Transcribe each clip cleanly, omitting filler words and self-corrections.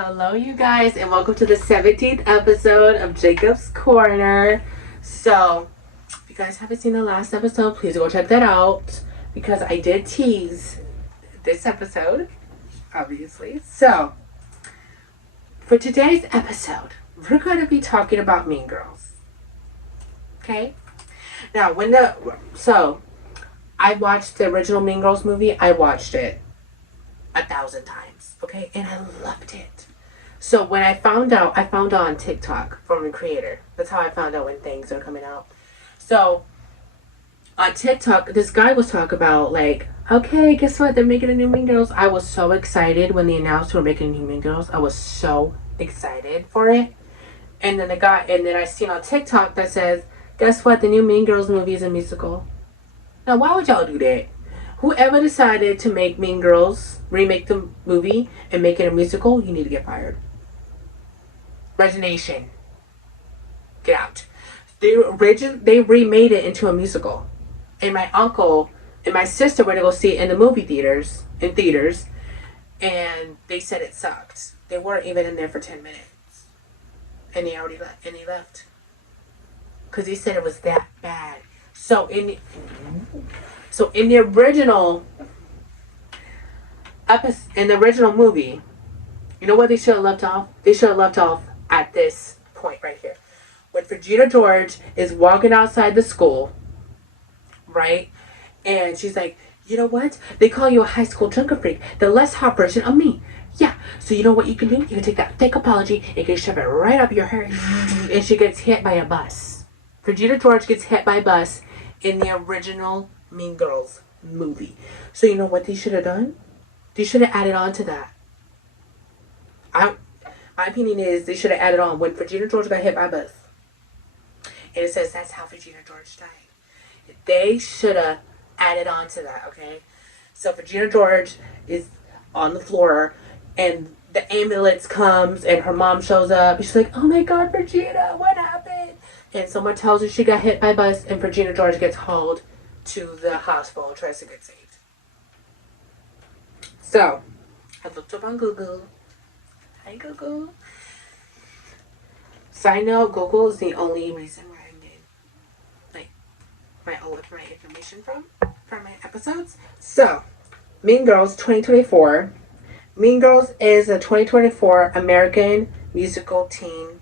Hello, you guys, and welcome to the 17th episode of Jacob's Corner. So, if you guys haven't seen the last episode, please go check that out because I did tease this episode, obviously. So, for today's episode, we're going to be talking about Mean Girls. Okay? Now, I watched the original Mean Girls movie. I watched it 1,000 times, okay? And I loved it. So when I found out on TikTok from a creator. That's how I found out when things are coming out. So on TikTok, this guy was talking about like, okay, guess what? They're making a new Mean Girls. I was so excited when they announced they were making a new Mean Girls. I was so excited for it. And then I seen on TikTok that says, guess what? The new Mean Girls movie is a musical. Now, why would y'all do that? Whoever decided to make Mean Girls, remake the movie, and make it a musical, you need to get fired. Resignation. Get out. They remade it into a musical. And my uncle and my sister were to go see it in the in theaters, and they said it sucked. They weren't even in there for 10 minutes. And they left. Because he said it was that bad. So in the original movie, you know what they should have left off? They should have left off at this point right here. When Regina George is walking outside the school, right? And she's like, you know what? They call you a high school junker freak. The less hot version of me. Yeah. So you know what you can do? You can take that fake apology and you can shove it right up your hair. And she gets hit by a bus. Regina George gets hit by a bus in the original Mean Girls movie. So you know what they should have done? They should have added on to that. My opinion is they should have added on when Regina George got hit by a bus. And it says that's how Regina George died. They should have added on to that, okay? So Regina George is on the floor and the ambulance comes and her mom shows up. She's like, oh my God, Regina, what happened? And someone tells her she got hit by a bus and Regina George gets hauled to the hospital and tries to get saved. So, I looked up on Google. Hi, Google. Side note, Google is the only reason where I get my information from my episodes. So, Mean Girls 2024. Mean Girls is a 2024 American musical teen.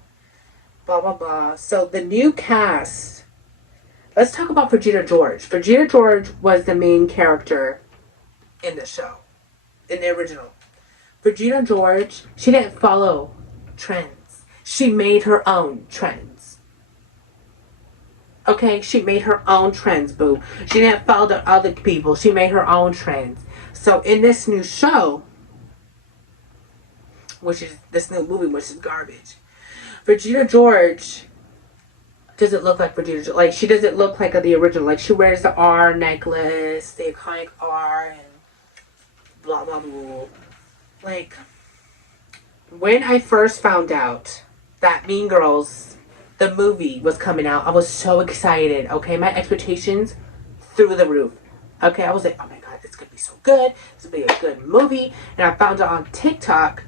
Blah, blah, blah. So, the new cast. Let's talk about Regina George. Regina George was the main character in the show. In the original. Regina George, she didn't follow trends. She made her own trends. Okay? She made her own trends, boo. She didn't follow the other people. She made her own trends. So, in this new show, this new movie, which is garbage, Regina George doesn't look like Regina George. Like, she doesn't look like the original. Like, she wears the R necklace, the iconic R, and blah, blah, blah. Like, when I first found out that Mean Girls, the movie, was coming out, I was so excited, okay? My expectations through the roof. Okay, I was like, oh my God, it's going to be so good. This will be a good movie. And I found out on TikTok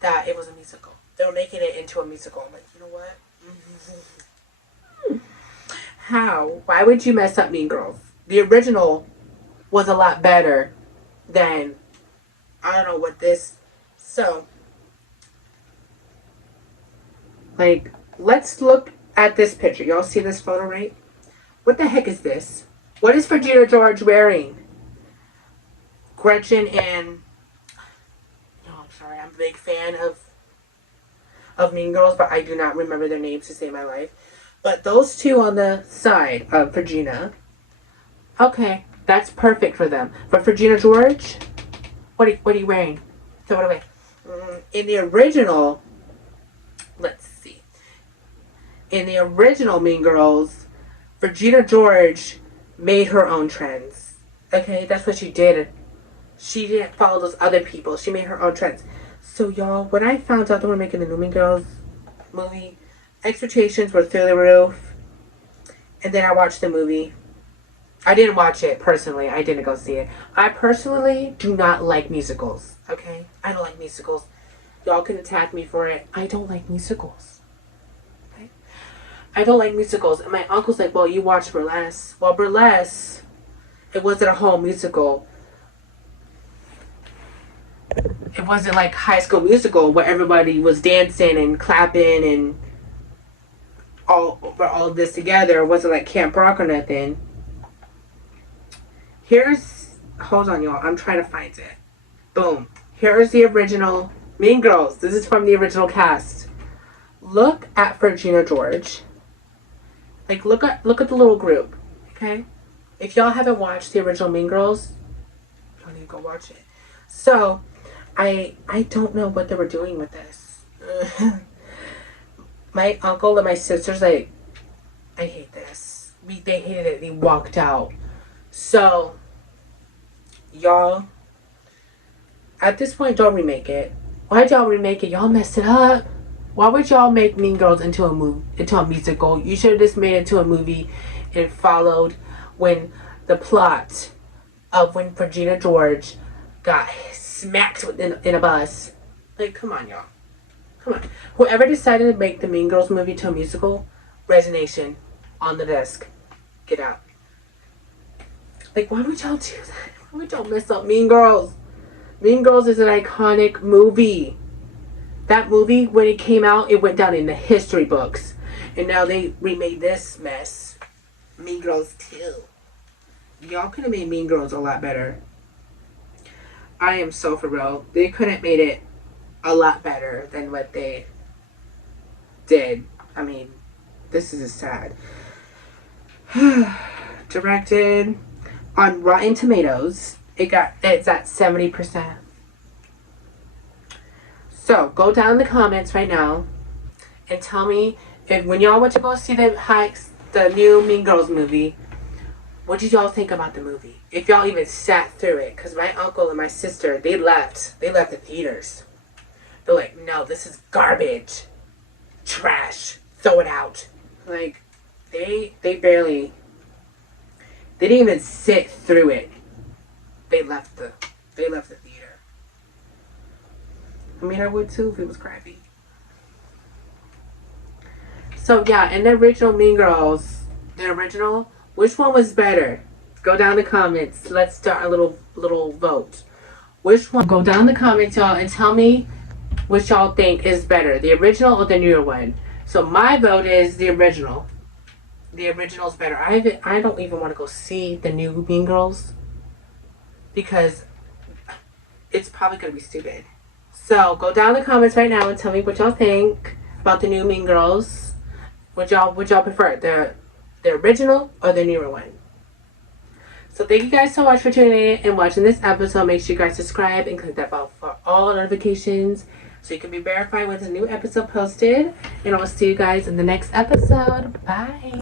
that it was a musical. They were making it into a musical. I'm like, you know what? How? Why would you mess up Mean Girls? The original was a lot better than, I don't know what this. So, like, let's look at this picture. Y'all see this photo, right? What the heck is this? What is Regina George wearing? Gretchen and, oh, I'm sorry, I'm a big fan of Mean Girls, but I do not remember their names to save my life. But those two on the side of Regina, okay, that's perfect for them. But Regina George, what are you wearing? Throw it away. In the original, let's see. In the original Mean Girls, Regina George made her own trends. Okay, that's what she did. She didn't follow those other people. She made her own trends. So, y'all, when I found out they were making the new Mean Girls movie, expectations were through the roof. And then I watched the movie. I didn't watch it personally. I didn't go see it. I personally do not like musicals. Okay? I don't like musicals. Y'all can attack me for it. I don't like musicals. Okay? I don't like musicals. And my uncle's like, well, you watch Burlesque. Well, Burlesque, it wasn't a whole musical. It wasn't like High School Musical where everybody was dancing and clapping and all of this together. It wasn't like Camp Rock or nothing. Hold on, y'all. I'm trying to find it. Boom. Here's the original Mean Girls. This is from the original cast. Look at Virginia George. Like, look at the little group. Okay? If y'all haven't watched the original Mean Girls, y'all need to go watch it. So, I don't know what they were doing with this. My uncle and my sister's like, I hate this. They hated it. They walked out. So, y'all, at this point, don't remake it. Why'd y'all remake it? Y'all messed it up. Why would y'all make Mean Girls into a musical? You should have just made it into a movie. It followed when the plot of when Regina George got smacked in a bus. Like, come on, y'all. Come on. Whoever decided to make the Mean Girls movie to a musical, resignation on the desk. Get out. Like, why would y'all do that? Why would y'all mess up Mean Girls? Mean Girls is an iconic movie. That movie, when it came out, it went down in the history books. And now they remade this mess. Mean Girls 2. Y'all could have made Mean Girls a lot better. I am so for real. They could have made it a lot better than what they did. I mean, this is sad. Directed on Rotten Tomatoes. It's at 70%. So go down in the comments right now and tell me if when y'all went to go see the new Mean Girls movie, what did y'all think about the movie? If y'all even sat through it, because my uncle and my sister, they left the theaters. They're like, no, this is garbage, trash, throw it out. Like, they didn't even sit through it. They left the theater. I mean, I would too if it was crappy. So yeah, in the original Mean Girls, which one was better? Go down in the comments. Let's start a little vote. Which one? Go down in the comments, y'all, and tell me which y'all think is better, the original or the newer one. So my vote is the original. The original is better. I don't even want to go see the new Mean Girls because it's probably gonna be stupid. So go down in the comments right now and tell me what y'all think about the new Mean Girls. Would y'all prefer the original or the newer one? So thank you guys so much for tuning in and watching this episode. Make sure you guys subscribe and click that bell for all notifications so you can be verified when there's a new episode posted. And I will see you guys in the next episode. Bye.